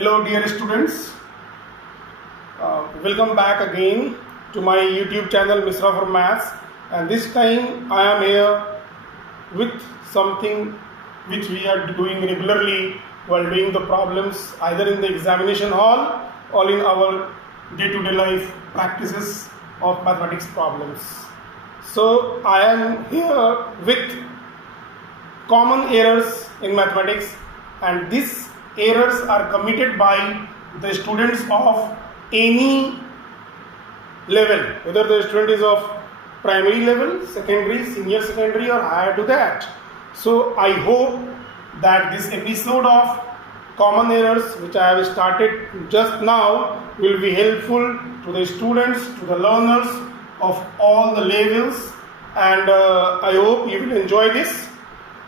Hello dear students, welcome back again to my YouTube channel Misra for Maths, and this time I am here with something which we are doing regularly while doing the problems either in the examination hall or in our day-to-day life practices of mathematics problems. So I am here with common errors in mathematics, and these errors are committed by the students of any level, whether the student is of primary level, secondary, senior secondary or higher to that. So I hope that this episode of common errors which I have started just now will be helpful to the students, to the learners of all the levels, and I hope you will enjoy this.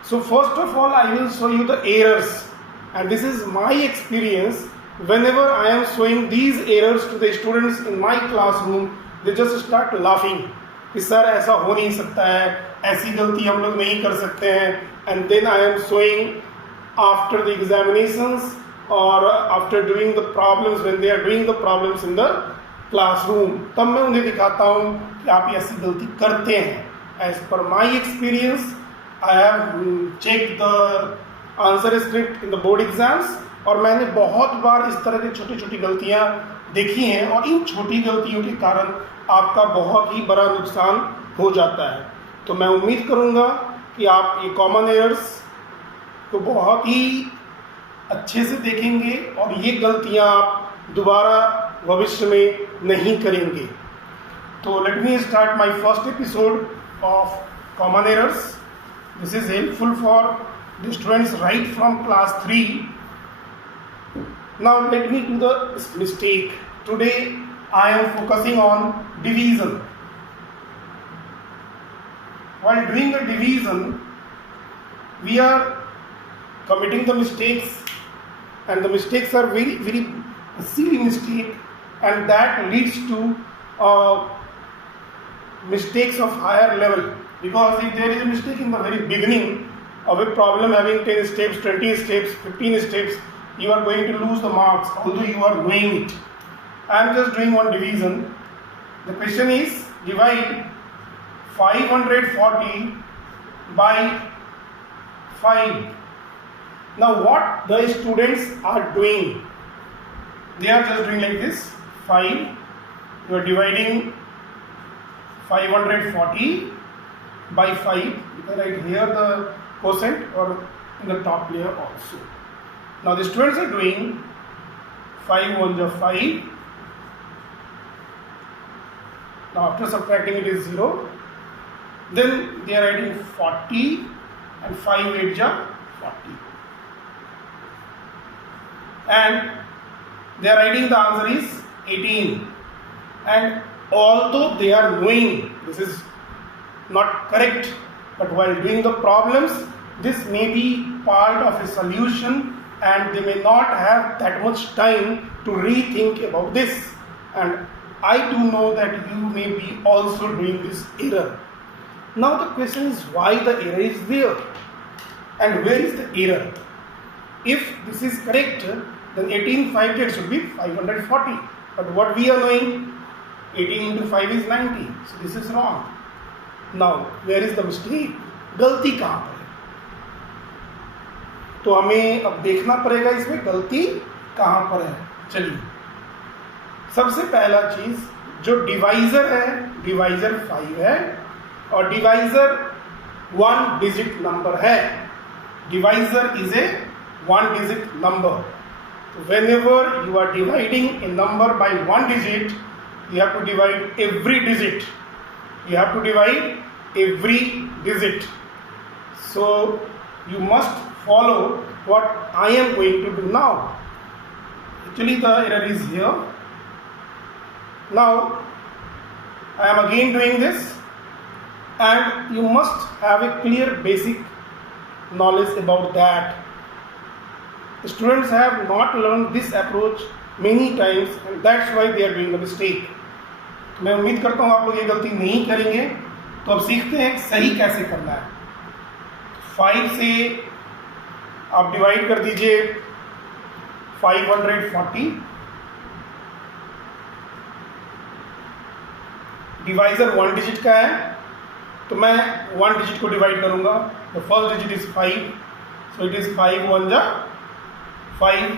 So first of all, I will show you the errors, and this is my experience. Whenever I am showing these errors to the students in my classroom, they just start laughing कि sir ऐसा हो नहीं सकता है, ऐसी गलती हम लोग नहीं कर सकते हैं. And then I am showing after the examinations or after doing the problems, when they are doing the problems in the classroom, तब मैं उन्हें दिखाता हूँ कि आप ऐसी गलती करते हैं. As per my experience, I have checked the answer script in the board exams, और मैंने बहुत बार इस तरह की छोटी छोटी गलतियां देखी हैं, और इन छोटी गलतियों के कारण आपका बहुत ही बड़ा नुकसान हो जाता है. तो मैं उम्मीद करूंगा कि आप ये कॉमन एरर्स को बहुत ही अच्छे से देखेंगे और ये गलतियां आप दोबारा भविष्य में नहीं करेंगे. तो let me start my first episode of common errors. This is helpful for the students right from class 3. Now let me do the mistake. Today I am focusing on division. While doing the division, we are committing the mistakes, and the mistakes are very silly mistake, and that leads to mistakes of higher level. Because if there is a mistake in the very beginning of a problem having 10 steps, 20 steps, 15 steps, you are going to lose the marks, although you are doing it. I am just doing one division. The question is, divide 540 by 5. Now what the students are doing, they are just doing like this. 5, you are dividing 540 by 5. You can write here the quotient or in the top layer also. Now the students are doing 5 1 is 5. Now after subtracting it is 0. Then they are writing 40 and 5 8 is 40. And they are writing the answer is 18. And although they are knowing this is not correct, but while doing the problems, this may be part of a solution, and they may not have that much time to rethink about this. And I do know that you may be also doing this error. Now the question is, why the error is there, and where is the error? If this is correct, then 18 5 8 should be 540. But what we are knowing, 18 into 5 is 90. So this is wrong. Now where is the mistake? गलती कहाँ पर है? तो हमें अब देखना पड़ेगा इसमें गलती कहाँ पर है. चलिए, सबसे पहला चीज, जो डिवाइजर है, डिवाइजर 5 है और डिवाइजर 1 डिजिट नंबर है. Divisor is a 1 digit number. Whenever you are dividing a number by 1 digit, you have to divide every digit. You have to divide every digit. So you must follow what I am going to do now. Actually the error is here. Now I am again doing this, and you must have a clear basic knowledge about that. Students have not learned this approach many times, and that's why they are doing the mistake. मैं उम्मीद करता हूँ आप लोग ये गलती नहीं करेंगे. तो अब सीखते हैं सही कैसे करना है. 5 से आप डिवाइड कर दीजिए 540, डिवाइजर 1 डिजिट का है तो मैं 1 डिजिट को डिवाइड करूंगा. The first digit is 5, so it is 5 1 जा 5.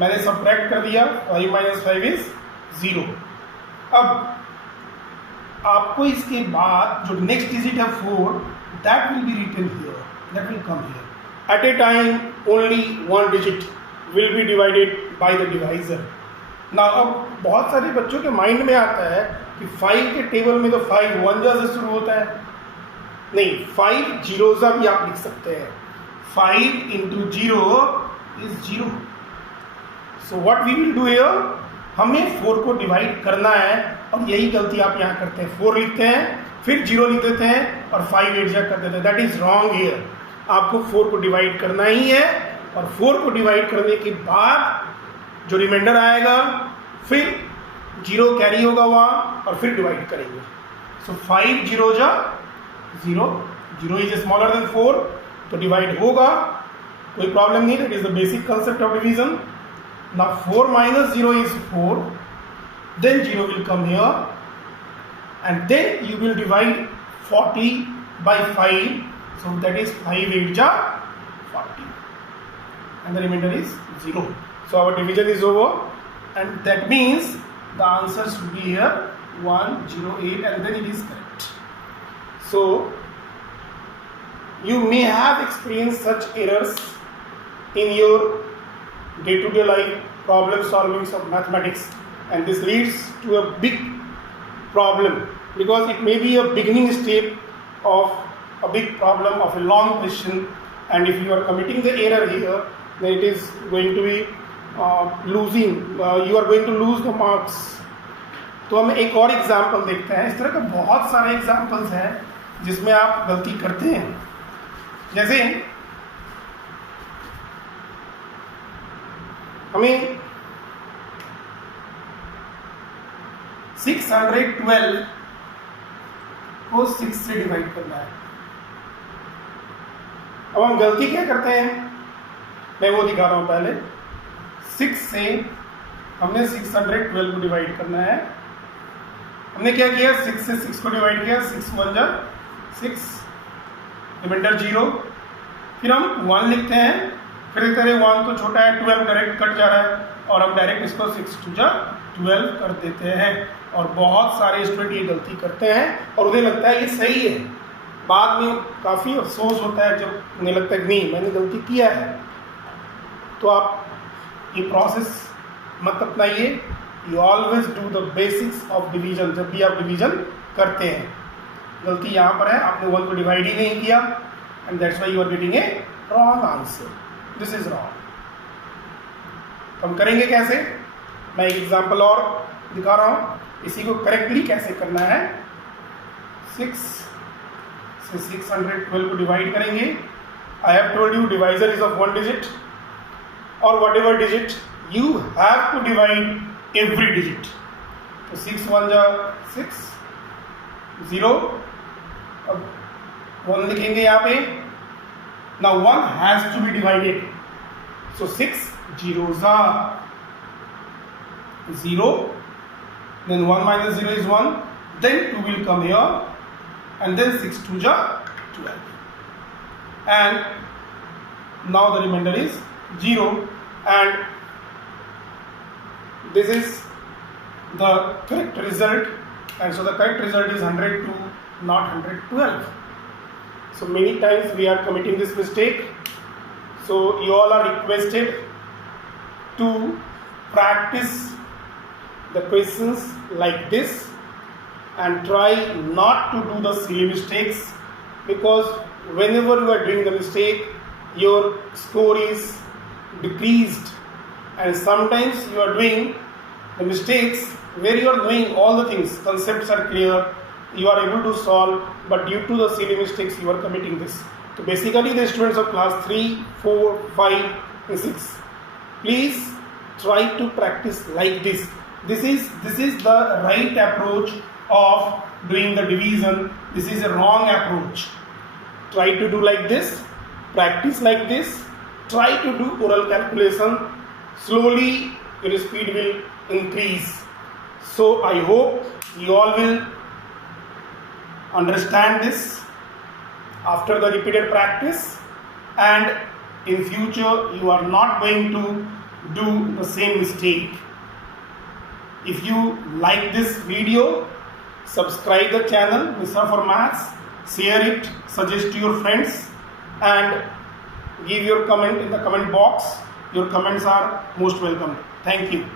मैंने सब्ट्रैक्ट कर दिया, 5 - 5 इज 0. अब आपको इसके बाद जो नेक्स्ट डिजिट है 4, that will be written here, that will come here. At a time only 1 digit will be divided by the divisor. ना अब बहुत सारे बच्चों के माइंड में आता है कि 5 के टेबल में तो 5 1 जा से शुरू होता है. नहीं, 5 जीरोजा भी आप लिख सकते हैं. 5 × 0 is 0. So what we will do here, हमें 4 को डिवाइड करना है और यही गलती आप यहाँ करते हैं. 4 लिखते हैं, फिर 0 लिख देते हैं और 5 8 जा कर देते हैं. That is wrong here. आपको 4 को डिवाइड करना ही है और 4 को डिवाइड करने के बाद जो रिमाइंडर आएगा फिर 0 कैरी होगा वहाँ और फिर डिवाइड करेंगे. सो 5 0 जा 0, 0 इज स्मॉलर देन 4, तो डिवाइड होगा, कोई प्रॉब्लम नहीं. That is the basic concept of division. Now 4 - 0 is 4, then 0 will come here and then you will divide 40 by 5, so that is 5 8 ja 40 and the remainder is 0. So our division is over and that means the answer should be here 108 and then it is correct. So you may have experienced such errors in your day-to-day life problem solving of mathematics, and this leads to a big problem because it may be a beginning step of a big problem of a long question, and if you are committing the error here then it is going to be you are going to lose the marks. तो हम एक और example देखते हैं. इस तरह के बहुत सारे एग्जाम्पल्स हैं जिसमें आप गलती करते हैं. जैसे हमें 612 को 6 से डिवाइड करना है. अब हम गलती क्या करते हैं, मैं वो दिखा रहा हूं. पहले 6 से हमने 612 को डिवाइड करना है. हमने क्या किया, 6 से 6 को डिवाइड किया, 6 1 जा 6, रिमाइंडर 0. फिर हम 1 लिखते हैं, फिर देखते हैं 1 तो छोटा है, 12 डायरेक्ट कट जा रहा है और हम डायरेक्ट इसको 6 2 जा 12 कर देते हैं. और बहुत सारे स्टूडेंट ये गलती करते हैं और उन्हें लगता है ये सही है. बाद में काफ़ी अफसोस होता है जब उन्हें लगता है कि नहीं मैंने गलती किया है. तो आप ये प्रोसेस मत अपनाइए. You always do the basics of division. जब भी आप डिवीजन करते हैं, गलती यहाँ पर है, आपने 1 को डिवाइड ही नहीं किया and that's why you are getting a wrong answer. This is wrong. हम करेंगे कैसे, मैं एक एग्जाम्पल और दिखा रहा हूँ. इसी को करेक्टली कैसे करना है. 6 से 612 को डिवाइड करेंगे. I have told you divisor is of 1 digit और whatever digit you have to divide every digit. तो 6 1 जा 6, 0. अब 1 लिखेंगे यहाँ पे. Now 1 has to be divided. So 6 zeros are 0. Then 1 minus 0 is 1. Then 2 will come here. And then 6 2 ja 12. And now the remainder is 0. And this is the correct result. And so the correct result is 102, not 112. So many times we are committing this mistake. So you all are requested to practice the questions like this and try not to do the silly mistakes, because whenever you are doing the mistake your score is decreased, and sometimes you are doing the mistakes where you are knowing all the things, concepts are clear, you are able to solve, but due to the silly mistakes you are committing this. So basically the students of class 3, 4, 5 and 6, please try to practice like this. This is the right approach of doing the division. This is a wrong approach. Try to do like this, practice like this, try to do oral calculation slowly your speed will increase. So I hope you all will understand this after the repeated practice, and in future you are not going to do the same mistake. If you like this video, subscribe the channel Misra for Maths, share it, suggest to your friends, and give your comment in the comment box. Your comments are most welcome. Thank you.